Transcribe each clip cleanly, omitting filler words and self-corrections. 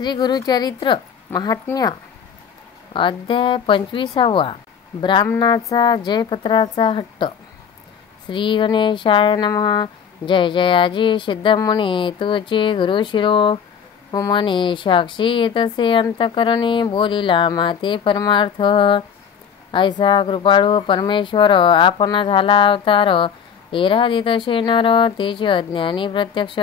श्री गुरुचरित्र महात्म्य अध्याय 25. ब्राह्मणाचा जयपत्राचा हट्ट. श्री गणेशाय नमः. जय जयाजी सिद्धमुनी तुझे गुरु शिरो मने साक्षी येतसे अंतकरणे बोलिला माते परमार्थ. ऐसा कृपाळू परमेश्वर आपण झाला अवतार एरादित शेनर तेचे अज्ञानी प्रत्यक्ष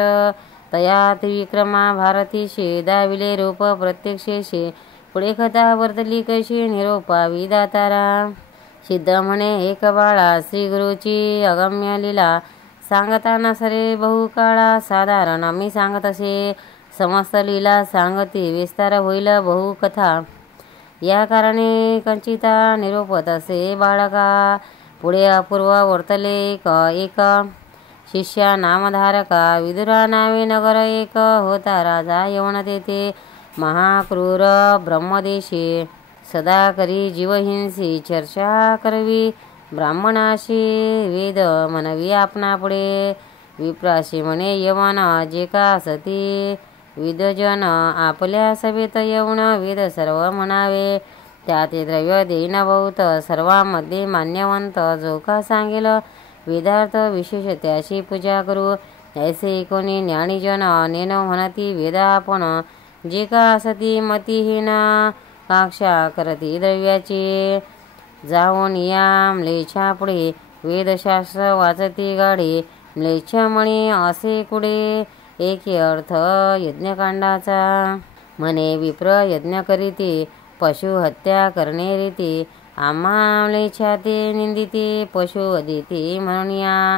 तया त्रिविक्रमा भारतीशी दाविले रूप प्रत्यक्षेशी पुढे कथा वर्तली कशी निरोपावी दातारा. सिद्ध म्हणे एक बाळा श्री गुरुची अगम्य लीला सांगताना सरे बहुकाळा साधारण मी सांगत असे समस्त लीला सांगती विस्तार होईल बहु कथा. या कारणे कंचिता निरोपत असे बाळका पुढे अपूर्व वर्तले एक शिष्या नामधारका विदुरा नावे नगर एक होता राजा यवन तेथे महाक्रूर ब्रह्मदेशी सदा करी जीवहिंसी चर्चा करवी ब्राह्मणाशी वेद म्हणवी आपणा पुढे विप्राशी म्हणे यवन जे का सती विदजन आपल्या सभेत येऊन वेद सर्व म्हणावे त्याते द्रव्य देईन बहुत सर्वांमध्ये मान्यवंत जो का सांगेल वेदार्थ विशेष त्याची पूजा करू. ऐसे कोणी ज्ञानीजन नेन म्हणती वेद आपण जे का असती मतिहीन काक्षा करती द्रव्याची जाऊन या म्लेच्छा पुढे वेदशास्त्र वाचती गाडी म्लेच्छ म्हणे असे कुडे एके अर्थ यज्ञकांडाचा म्हणे विप्र यज्ञ करीती पशु हत्या करणे रीती आम्हा म्लेच्छाते निंदिते पशु अदिती म्हणून या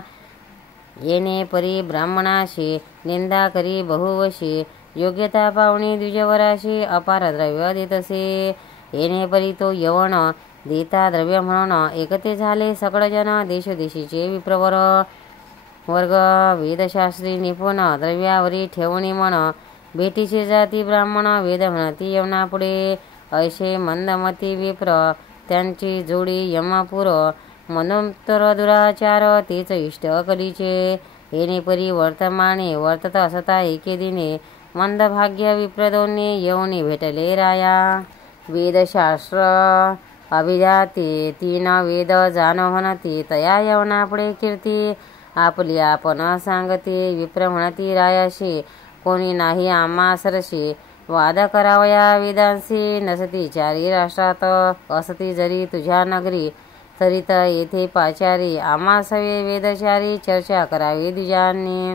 येणे परी ब्राह्मणाशी निंदा करी बहुवशी योग्यता पावणी द्विजवराशी अपार द्रव्य देतसे येणे परी तो यवन देता द्रव्य म्हणून एकते झाले सगळजन देशदेशीचे विप्रवर वर्ग वेदशास्त्री निपुण द्रव्यावरी ठेवणी म्हण भेटीचे जाती ब्राह्मण वेद म्हणती यवनापुढे ऐसे मंदमती विप्र त्यांची जोडी यमापुर मनोत्तर दुराचार तेच इष्ट कलीचे येणे परी वर्तमाने वर्तत असता एके दिने मंदभाग्य विप्रदोन्ही येऊनी भेटले राया. वेदशास्त्र अभिजाती तीन वेद जाण म्हणती तया यवनापुढे कीर्ती आपली आपण सांगते विप्र म्हणती रायाशी कोणी नाही आम्हा सरशी वाद करावया वेदांशी नसती चारी राष्ट्रात असती जरी तुझ्या नगरी तरी येथे पाचारी आम्हा सवे वेदचारी चर्चा करावी द्विजांनी.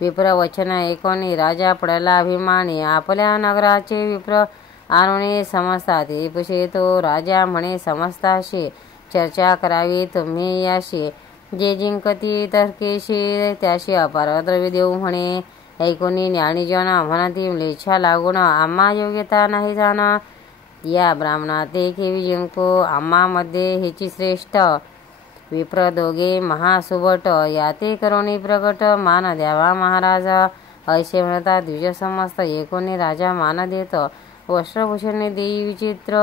विप्र वचन ऐकोनी राजा पडला अभिमानी आपल्या नगराचे विप्र आणून समजतात पुषे तो राजा म्हणे समजताशी चर्चा करावी तुम्ही याशी जे जिंकती तर्केशी त्याशी अपार द्रव्य देऊ म्हणे. ऐकोनी ज्ञानीजन म्हणती म्लेच्छा लागून आम्हा योग्यता नाही जाण या ब्राह्मणाते केवी जिंको आम्हामध्ये हेची श्रेष्ठ. विप्र दोघे महासुभट याते करोनी प्रगट मान द्यावा महाराज ऐसे म्हणता द्विज समस्त एकोणी राजा मान देत वस्त्रभूषणे देई विचित्र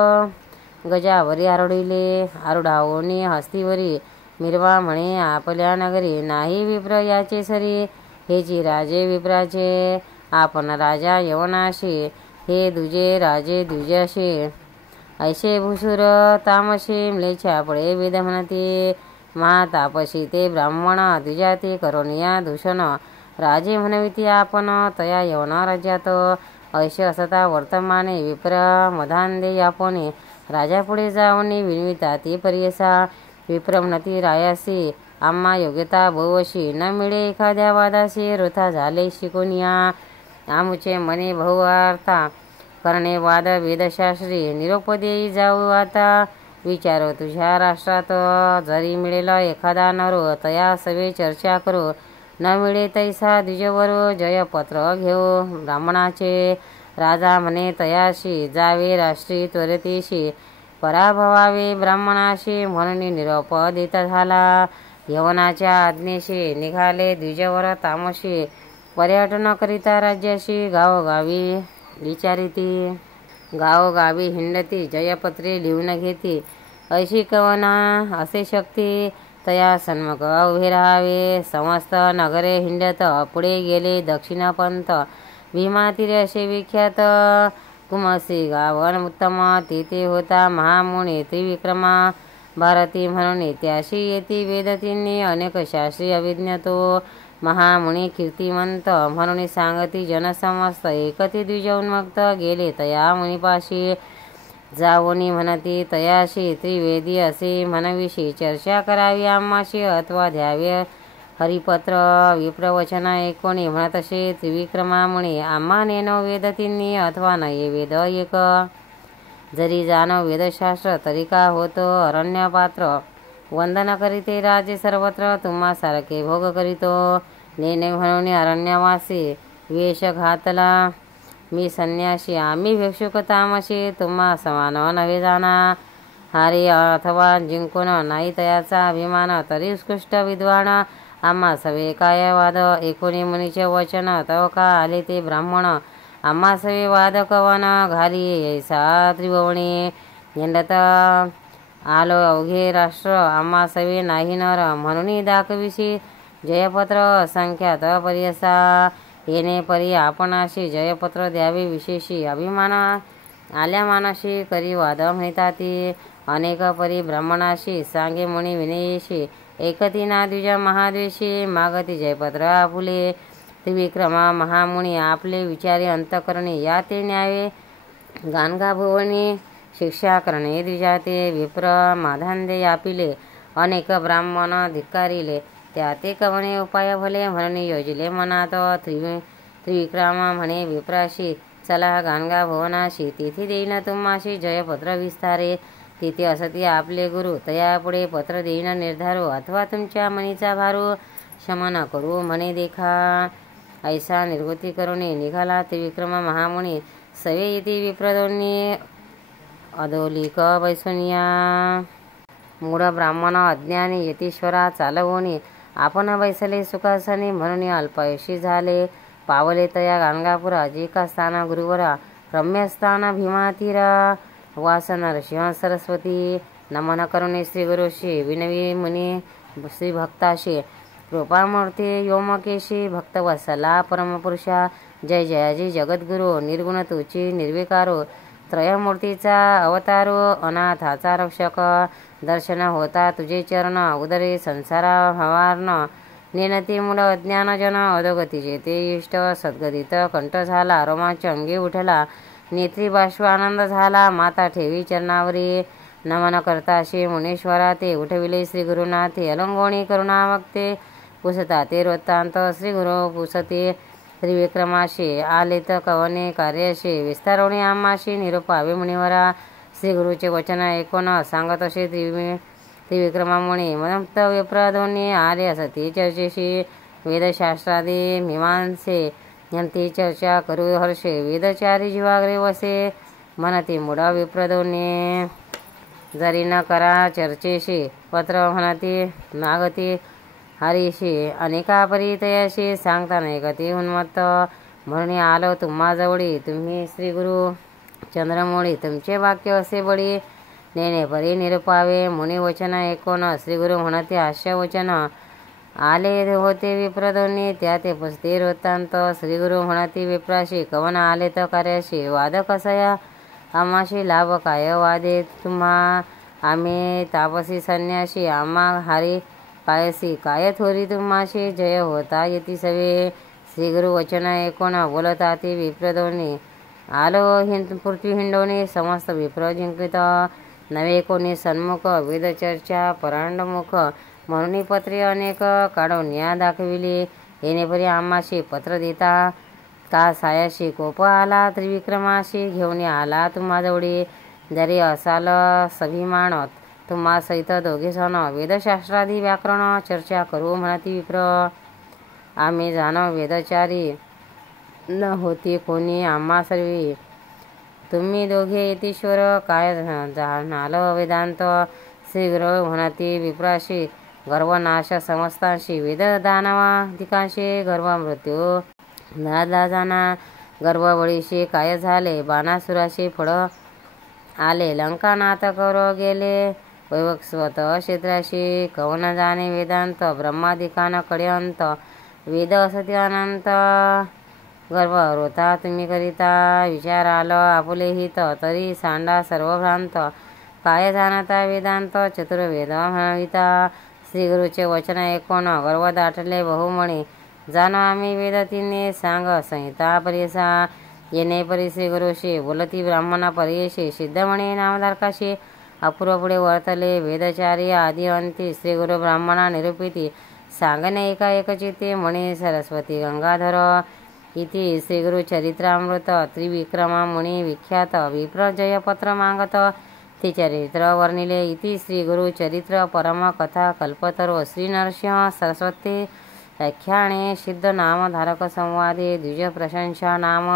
गजावरी आरुढिले आरुढावोनी हस्तीवरी मिरवा म्हणे आपल्या नगरी नाही विप्र याचे सरी हेची राजे विप्राचे आपण राजा यवनाशी हे दुजे राजे द्विजाशी ऐसे भूसुर तामशी म्लेच्छा पुढे वेद म्हणती महातापशी ते ब्राह्मण द्विजाती करोनिया दूषण राजे म्हणविती आपण तया यवन राज्यात ऐसे असता वर्तमाने विप्र मधांदे यापोनी राजापुढे जाऊन विनविता ते परियसा. विप्र म्हणती रायासी आम्हा योग्यता बहुवशी न मिळे एखाद्या वादाशी वृथा झाले शिकोनिया आमुचे मने बहुवार्ता करणे वाद वेदशास्त्री निरोप देई जाऊ आता विचारो तुझ्या राष्ट्रात जरी मिळेल एखादा नरो तया सवे चर्चा करू न मिळे तैसा द्विजवरो जयपत्र घेऊ ब्राह्मणाचे. राजा म्हणे तयाशी जावे राष्ट्री त्वरितेशी पराभवावे ब्राह्मणाशी म्हणून निरोप देत झाला. यवनाच्या आज्ञेशी निघाले द्विजवर तामशी पर्यटन करिता राज्याशी गावोगावी विचारिती गावोगावी हिंडती जयपत्रे लिहून घेती ऐशी कवना असे शक्ती तया सन्मुख उभे राहावे. समस्त नगरे हिंडत पुढे गेले दक्षिणपंथ भीमातीर असे विख्यात कुमसी गावन उत्तम तेथे होता महामुनी त्रिविक्रमा भारती म्हणून त्याशी येती वेदतींनी अनेक शास्त्री अभिज्ञतो महामुनी कीर्तिमंत म्हणून सांगती जनसमस्त एकती द्विजोन्मुक्त गेले तया मुनिपाशी जावोनी म्हणती तयाशी त्रिवेदी असे म्हणविषयी चर्चा करावी आम्हाशी अथवा द्यावे हरिपत्र विप्रवचन ऐकोणी म्हणत असे त्रिविक्रमामुळे आम्हा नेनो वेदतींनी अथवा नये वेद एक जरी जाणव वेदशास्त्र तरी का होतो अरण्यपात्र वंदन करीते राजे सर्वत्र तुम्हा सारखे भोग करीतो नेने म्हणून अरण्यवासी वेश घातला मी संन्यासी आम्ही भिक्षुक तामशी तुम्हा समान नव्हे जाणा हारी अथवा जिंकून नाही तयाचा अभिमान तरी उत्कृष्ट विद्वान आम्हा सवे काय वाद एकोणी मुनीचे वचन तव का आले ते ब्राह्मण आम्हा सवे वाद कवन घाली ऐसा त्रिभुवनी झेंडत आलो अवघे राष्ट्र आम्हा सवे नाही नर म्हणून दाखविशी जयपत्र असंख्यात परियसा येणे परी आपणाशी जयपत्र द्यावे विशेषी अभिमान आल्या मानाशी करी वाद म्हणताती अनेक परी ब्राह्मणाशी सांगे मुनी विनयेशी एकती ना द्विज महाद्वेषी मागती जयपत्र आपुले त्रिविक्रमा महामुनी आपले विचारी अंतकरणी या ते न्यावे गाणगा भुवनी शिक्षा करणे द्विजाते विप्र माधांदे यापिले अनेक ब्राह्मण धिक्कारिले त्या ते कवणे उपाय भले म्हणून योजिले मनात त्रिविक्रमा म्हणे विप्राशी चला गाणगा भुवनाशी तिथे देईन तुम्हाशी जयपत्र विस्तारे तिथे असती आपले गुरु तयापुढे पत्र देईन निर्धारू अथवा तुमच्या मनीचा भारू शमन करू म्हणे देखा ऐसा निर्गती करुणी निघाला त्रिविक्रमा महामुनी सवे येथे विप्रदोन्नी अधोलिक वैसुनिया मूढ ब्राह्मण अज्ञानी यतीश्वरा चालवोनी आपण बैसले सुखासनी म्हणून अल्पायुषी झाले पावले तया गाणगापुरा जे का स्थान गुरुवरा रम्यस्थान भीमातीरा वास नरसिंह सरस्वती नमन करुणे श्री गुरुशी विनवी मुनी श्री भक्ताशी कृपामूर्ती योमकेशी भक्तवत्सला परमपुरुषा जय जयाजी जगद्गुरु निर्गुण तुची निर्विकारो त्रयमूर्तीचा अवतारो अनाथाचा रक्षक दर्शन होता तुझे चरण उदरे संसारा हवार्ण नेनती मूळ अज्ञानजन अधोगतीचे ते इष्ट सद्गदित कंठ झाला रोमांच अंगी उठला नेत्री बाष्प आनंद झाला माता ठेवी चरणावरी नमन करताशी मुनीश्वरा ते उठविले श्री गुरुनाथे अलंगोणी करुणा वक्ते पुसता ते वृत्तांत श्री गुरु पुसते त्रिविक्रमाशी आलेत कवने कार्यशी विस्तारोणी आम्हाशी निरूपावे मुनिवरा श्री गुरुचे वचन ऐकून सांगत असे त्रिविक्रमामुनी मदंत विप्रदोन्नी आले असती चर्चेशी वेदशास्त्रादी मीमांसे यांती चर्चा करू हर्षे वेदचारी जीवाग्रे वसे म्हणती मूढ विप्रदोन्नी जरी न करा चर्चेशी पत्र म्हणती नागती हरीशी अनेका परितयाशी सांगता नाही गती उन्मत्त म्हणून आलो तुम्हा जवळी तुम्ही श्री गुरु चंद्रमौळी तुमचे वाक्य असे बळी नेणे परी निरूपावे मुनी वचन ऐकून श्री गुरु म्हणते हास्य वचन आले होते विप्रदोन्नी त्या ते पुसते वृत्तांत श्री गुरु म्हणती विप्राशी कवन आले तर कार्याशी वाद कसया आम्हाशी लाभ काय वादे तुम्हा आम्ही तापसी संन्यासी आम्हा हारी पायसी काय थोरी तुम्हाशी जय होता येती सवे श्री गुरु वचन ऐकून बोलता ती विप्रदोन्नी आलो पृथ्वी हिंडोनी समस्त विप्र जिंकित नवे कोणी सन्मुख वेदचर्चा परांडमुख म्हणून पत्रे अनेक काढून या दाखविली येणेपरी आम्हाशी पत्र देता का सायाशी कोप आला त्रिविक्रमाशी घेऊन आला तुम्हा जवळी जरी असाल सभिमान तुम्हा सहित दोघे सण वेदशास्त्रादी व्याकरण चर्चा करू म्हणती विप्र आम्ही जाणव वेदचारी न होती कोणी आम्हा सर्वी तुम्ही दोघे यतीश्वर काय जाणाल वेदांत श्री गुरु म्हणती विप्राशी गर्वनाश समस्तांशी वेद दानवाधिकांशी गर्व मृत्यू नादा जाना गर्वबळीशी काय झाले बाणासुराशी फळ आले लंकानाथ कौरव गेले वैवस्वत क्षेत्राशी कवन जाणे वेदांत ब्रह्मादिकान कडे अंत वेद असती अनंत गर्भवृथा तुम्ही करिता विचार आल आपुले हित तरी सांडा सर्व भ्रांत काय जाणता वेदांत चतुर्वेद म्हणाविता श्री गुरुचे वचन ऐकून गर्व दाटले बहुमणी जाणो आम्ही वेद तिने सांग संहिता परिसा येणे परी श्री गुरुशी बोलती ब्राह्मणा परियशी सिद्धमणी नामधारकाशी अपूर्व पुढे वर्तले वेदचारी आदी अंती श्री गुरु ब्राह्मणा निरूपिती सांगणे एका एकचिते म्हणे सरस्वती गंगाधर इति श्री गुरु चरित्रामृत त्रिविक्रमा मुनी विख्यात विप्र जयपत्र मागत ते चरित्र वर्णिले इति श्री गुरु चरित्र परम कथा कल्पतरो श्री नरसिंह सरस्वती व्याख्याने सिद्ध नामधारक संवादे द्विज प्रशंसा नाम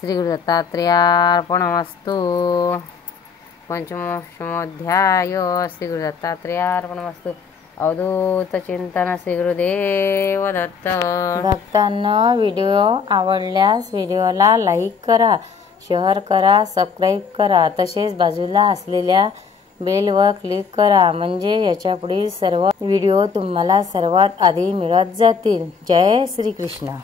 श्री गुरु दत्तात्रेयार्पणमस्तु। पंचमोध्याय श्री गुरु दत्तात्रेयार्पणमस्तु। अवधूत चिंतन श्री गुरुदेव दत्त। भक्तांनो, व्हिडिओ आवडल्यास व्हिडिओला लाईक करा, शेअर करा, सबस्क्राईब करा, तसेच बाजूला असलेल्या बेलवर क्लिक करा म्हणजे याच्या पुढील सर्व व्हिडिओ तुम्हाला सर्वात आधी मिळत जातील। जय श्री कृष्ण।